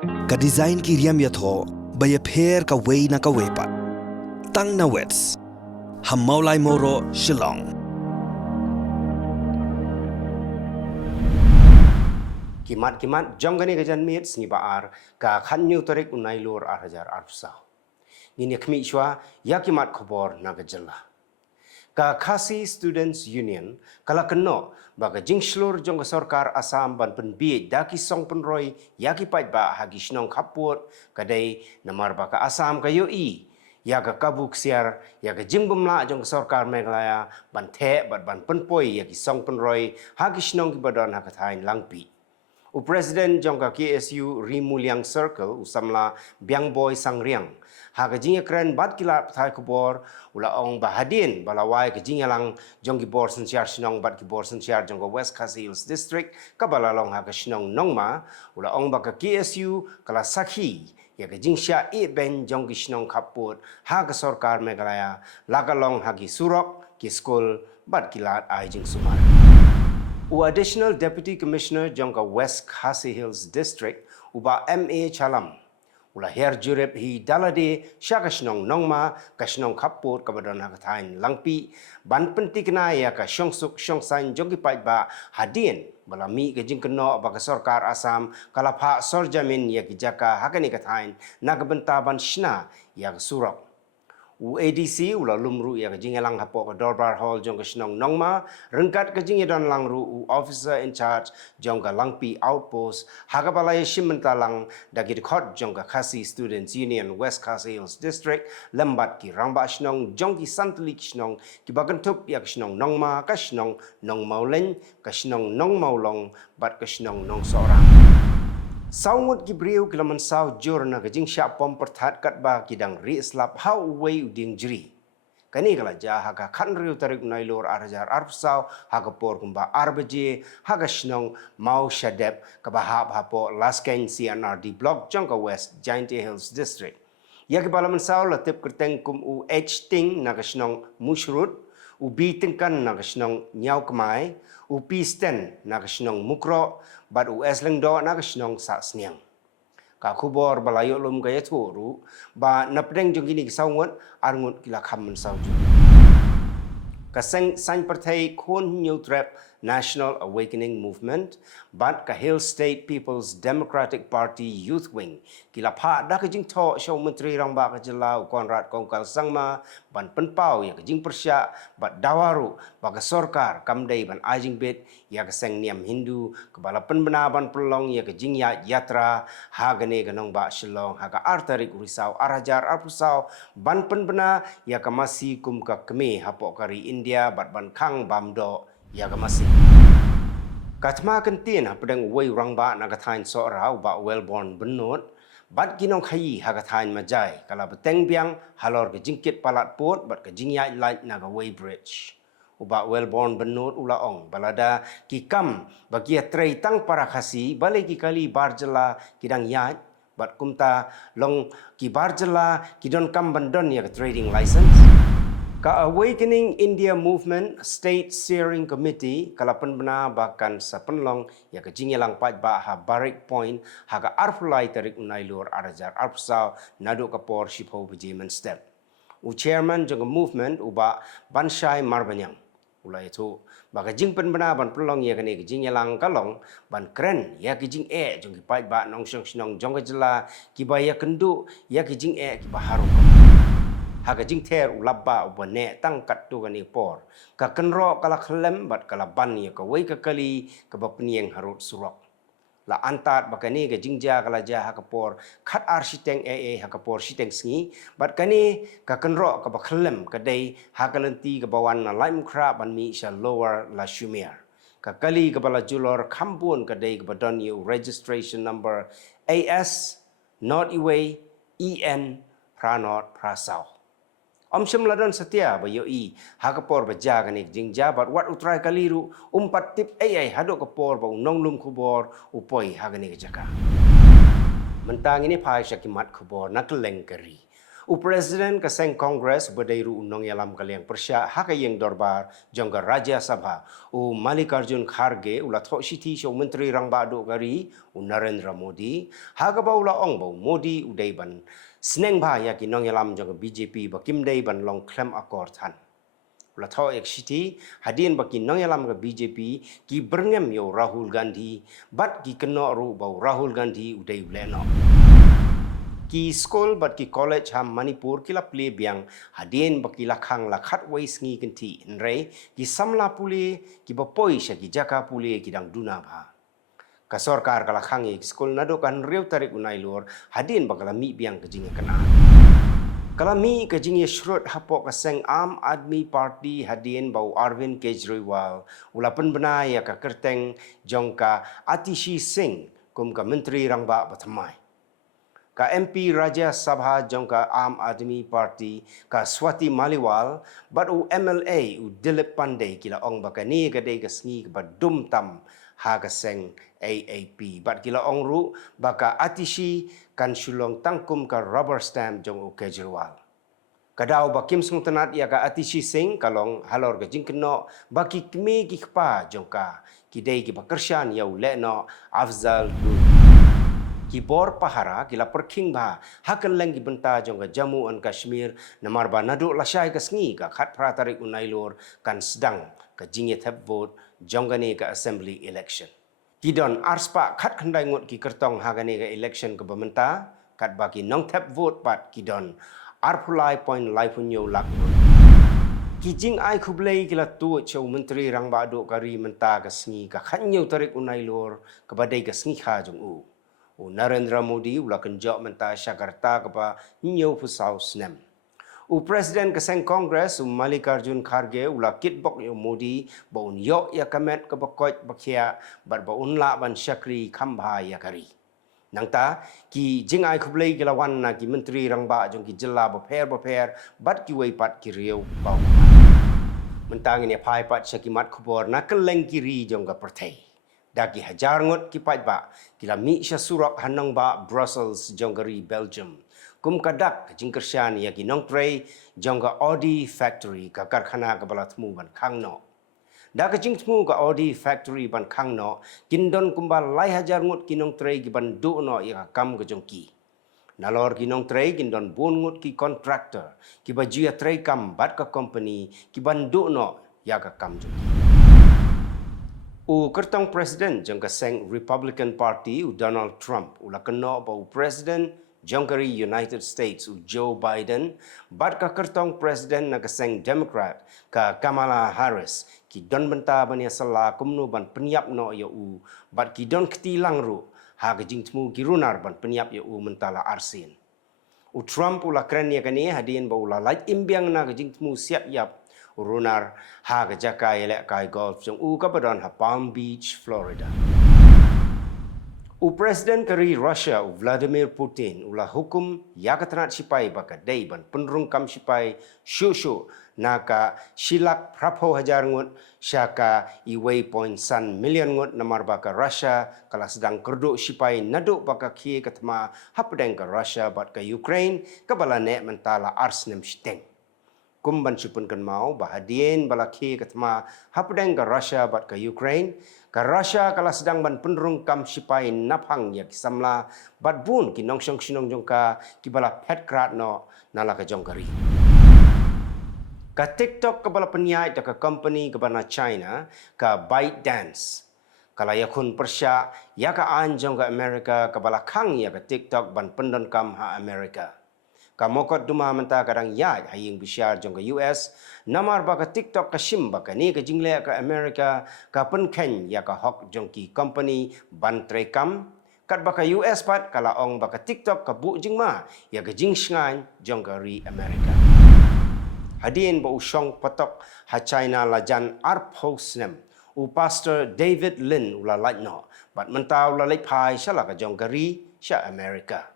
Ka design ki riam yatho baya pher ka wei na ka wepat. Tang na wets. Ham maulai moro Shillong. Kimat jonggani gajan mit singi baar ka khanyu tarik Nailur 2024. Ngini khmi shwa ya kimat khubor na Jylla. Ka Khasi Students Union kala keno baga jingslur jong sarkar Assam ban penbi daki song penroi yaki pait ba hagi snong khaput kadai namar ba ka Assam ka yoi ya ka kabuk siar ya ka jingbumla jong sarkar Meghalaya ban the ban penpoi yaki song penroi hagi snong ki badon hakathain langpi. President jongka KSU Rimuliang Circle usamla biang boy sangriang ha kajing kren bat kila Pyrthei Khubor ula ong bahadin balawai kajing lang jongki bor sensiar sinong bat ki bor sensiar jongka West Khasi Hills District kabalalong ha kasinong nongma ula ong baka KSU kala sakhi ya kajing sya ben jongki sinong kaput ha ka sarkar Meghalaya lakalong ha ki surok ki skul bat kilat ai jing sumar. Additional Deputy Commissioner jongka West Khasi Hills District uba MA Chalam ula her jurep hi dalade sya kasnong nongma kasnong khaput kabadon hakathain langpi ban pentikna ya ka syongsuk syongsain jongki pait ba hadin balami ke jingkeno ba ka sarkar Assam kalapha sorjamin ya ki jaka hakani kathain nagabenta ban shna ya surok ADC ula lumru ya kajingelang hapo ka Dorbar Hall jong kasnong nongma rengkat kajingedon langru officer in charge jong ka langpi outpost hagabalay shimentalang dagi khot jong ka Khasi Students Union West Khasi Hills District lambat ki rangba snong jong ki santli snong ki bagantup ya kasnong nongma kasnong nong maulen kasnong nong maulong bat kasnong nong seorang. Saungut gibriu kilaman sau jur na gajing syak pom perthat kat ba kidang ri slap hau wei uding jri. Kani kala ja haka khan riu tarik Nailur arjar arpsau haka por kumba arbaje haka snong mau shadep kabahap hapo lasken CNRD block jongka West Giant Hills District. Ya ke balaman sau latip kerteng kum ting na kasnong mushrut ubi tingkan na kasnong nyau kemai upi sten na kasnong mukro bat Kylleng do na kasnong sa sniang ka Khubor balayo lum gaya turu ba napdeng jongini kisawngot arngut kila khamman sauju ka sang Pyrthei khon new trap National Awakening Movement bat ka Hill State People's Democratic Party Youth Wing kila pha da ka jing tho show menteri rangba ka Jylla konrad kongkal sangma ban penpau ya ka jing persya bat dawaru ba ka sarkar kamdei ban ajing bit ya ka sang niam Hindu kebala penbena ban pelong ya ka jing ya yatra ha gane ganong ba Shillong ha ka artarik risau arajar arpusau ban penbena ya ka masih kum ka keme hapo kari India bat ban khang bamdo ya ka masih katma kentin pedang wei rangba na kathain sora ba wellborn benot bat ginong khayi ha kathain majai kala beteng biang halor ke jingkit palat pot bat ke jingyai light na ka wei bridge uba wellborn benot ulaong balada ki kam bagi trei tang para khasi balai ki kali bar Jylla kidang yat bat kumta long ki bar Jylla kidon kam bandon ya trading license ka Awakening India Movement State Steering Committee kalapan bena bahkan sapenlong ya kejingelang pat ba ha barik point ha ka arfulai tarik Nailur arajar arpsau nadu kapor shipho bejiman step chairman jong movement uba banshai marbanyang ulai itu baka jingpen bena ban pelong ya kene kejingelang kalong ban kren ya kijing jong pat ba nong snong jong Jylla kibaya kendu ya kijing ki baharu haka jing ter ulabba ubane tang kat tu gani por ka kenro kala khlem bat kala ban ya ka wei ka kali ka bapnieng harut surok la antat bakani ka jingja kala ja haka por khat architeng haka por siteng sngi bat kani ka kenro ka bakhlem ka dei haka lenti ka bawan na laim khra ban mi sha lower la shumir ka kali ka bala julor khambun ka dei ka badon you registration number AS not iway EN pranot prasau Omsyam ladon setia ba yoi hakapor ba jagani jingja bat wat utrai kaliru umpat tip hadok kapor ba unong lum Khubor upoi hagani jaka mentang ini phai syakimat Khubor na Kylleng kari Presiden kaseng Kongres berdairu unong yalam kaliang persya hakayeng dorbar jangka Raja Sabha Malikarjun Kharge ula thok siti show Menteri Rang Bado Gari Narendra Modi hagaba ula ong bau Modi udaiban seneng ba ya kinong yalam jangka BJP bakim daiban long klem akor than ula thok ek siti hadien baki nong yalam ke BJP ki berngem yo Rahul Gandhi bat ki keno ru bau Rahul Gandhi udai uleno ki skol bat ki college ham Manipur kila play biang hadien baki lakhang lakhat wais ngi kenti nrei ki samla pule ki bapoi sya ki jaka pule ki dang duna ba ka sarkar kala khang ek skol nado kan riu tarik Nailur hadien bakala mi biang kejing kena kala mi kejing shrut hapok kaseng Aam Aadmi Party hadien bau Arvind Kejriwal ulapan benai ya ka kerteng jongka Atishi Singh kum ka menteri rangba bathamai ka MP Raja Sabha jongka Aam Aadmi Party ka Swati Maliwal bat MLA Dilip Pandey kila ong bakani gadai kasngi ba dum tam ha kaseng AAP bat kila ong ru baka Atishi kan sulong tangkum ka rubber stamp jong Kejriwal kadau bakim sung tenat ya ka Atishi Singh kalong halor ka jingkeno baki kme ki khpa jongka kidai ki bakersyan yau leno Afzal Khubor pahara kila perking ba Kylleng ki benta jongga Jammu and Kashmir namar ba nadu lasyai ka sngi ka khat pratarik Nailur kan sedang ka jingye thap vote jongga ne ka assembly election kidon arspa khat khandai ngot ki kertong hagane ka election ka bamenta kat baki nong thap vote pat kidon arpulai point lai punyo lak kijing ai khublei kila tu chau menteri rang ba do kari menta ka sngi ka khanyo tarik Nailur ka badai ka sngi kha jong Narendra Modi ula kenjok menta Jakarta kepa nyau pusau snem. Presiden keseng Kongres Malikarjun Kharge ula kitbok yo Modi baun yok ya kamet ke bakot bakia bat baun la ban syakri khambha ya kari. Nangta ki jingai khublei kilawan na ki menteri rangba jong ki Jylla baper bat ki wei pat ki riau bau. Mentang ini pai pat syakimat Khubor na Kylleng kiri jong ka Pyrthei. Dagi hajar ngot kipat ba kila mi sya surak hanang ba Brussels jonggari Belgium kum kadak jingkersyan ya ki nongtrei jongga Audi factory ka karkhana ka bala thmu ban khangno da ka jing thmu ka Audi factory ban khangno kindon kumba lai hajar ngot ki nongtrei ki ban du no ya kam ka jongki nalor ki nongtrei kindon bon ngot ki contractor ki ba jia trei kam bat ka company ki ban du no ya ka kam jongki kertong presiden jangka seng Republican Party Donald Trump ula kena bau presiden jangkari United States Joe Biden bat ka kertong presiden na kaseng Democrat ka Kamala Harris ki don benta bania sala kumno ban penyap no ya bat ki don ketilang ru ha ka jingtmu girunar ban penyap ya mentala arsin Trump ula kren ya kani hadien bau la lait imbiang na ka jingtmu siap yap runar ha ka jakai elek kai golf jong ka badon ha Palm Beach, Florida. Presiden kari Russia Vladimir Putin ula hukum ya katranat sipai baka dai ban penrung kam sipai shushu naka silak prapo hajar ngut syaka iwei point san million ngut namar baka Russia kala sedang kerduk sipai naduk baka kie katma hapdeng ka Russia bat ka Ukraine ka bala nek mentala arsnem steng kumban supun kan mau bahadien balaki katma hapdeng ka Russia bat ka Ukraine ka Russia kala sedang ban penrung kam sipai naphang ya kisamla bat bun ki nongsyong sinong jongka ki bala petkrat no nala ka jongkari ka TikTok ka bala penyai ka company ka bana China ka ByteDance kala yakun persya ya ka anjong ka Amerika ka bala khang ya ka TikTok ban pendon kam ha Amerika kamokot duma menta kadang ya haying bisyar jong ka US namar ba ka TikTok ka sim ba ka ni ka jingle ka America ka penken ya ka hok jong ki company ban trekam kat ba ka US pat kala ong ba ka TikTok ka bu jingma ya ka jing sngan jong ka ri America hadien ba usong patok ha China lajan arp hosnem pastor David Lin ula lajno bat menta ula lek pai shala ka jong ka ri sha America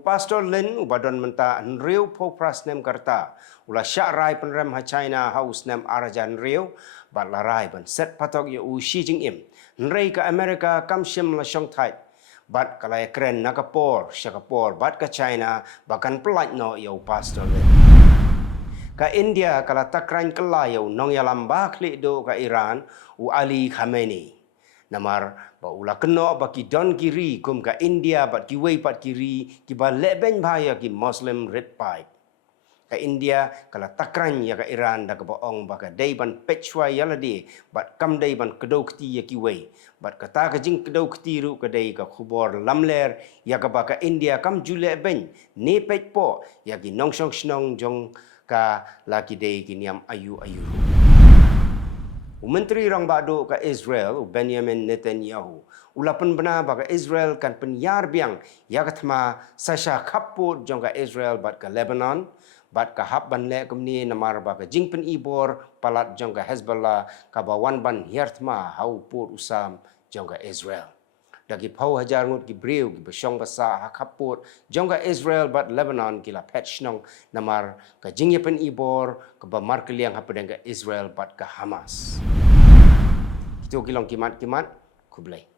Pastor Lin ubadon menta nriu po prasnem karta ula syarai penrem ha China haus nem arajan riu bat larai ban set patok ya Xi Jinping nrei ka Amerika kam sim la shong thai bat kalai keren nakapor syakapor bat ka China bahkan pelat no yau pastor ka India kala takran kala yau nong yalam bakli do ka Iran u Ali Khamenei namar ba ula keno ba ki don kiri kum ka India bat ki wei pat kiri ki ba leben bahaya ki Muslim red pipe ka India kala takran ya ka Iran da ka baong ba ka dei ban pechwa yala de bat kam dei ban kedau kti ya ki wei bat ka ta ka jing kedau kti ru ka dei ka Khubor lamler ya ka ba ka India kam jule ben ne pech po ya ki nong song snong jong ka laki dei ki niam ayu ayu Menteri Rang Bado ka Israel, Benjamin Netanyahu, ulapan benar baka Israel kan penyar biang ya kathma sasha kaput jong ka Israel bat ka Lebanon, bat ka hab ban le kumni namar baka jingpen ibor palat jong ka Hezbollah ka bawan ban hierthma hau put usam jong ka Israel. Dagi pau hajar ngut ki breu ki besyong basa hakaput jong ka Israel bat Lebanon kila patchnong namar ka jingyepen ibor ka bamar keliang hapadang ka Israel bat ka Hamas. Itu kilong kimat-kimat kublai.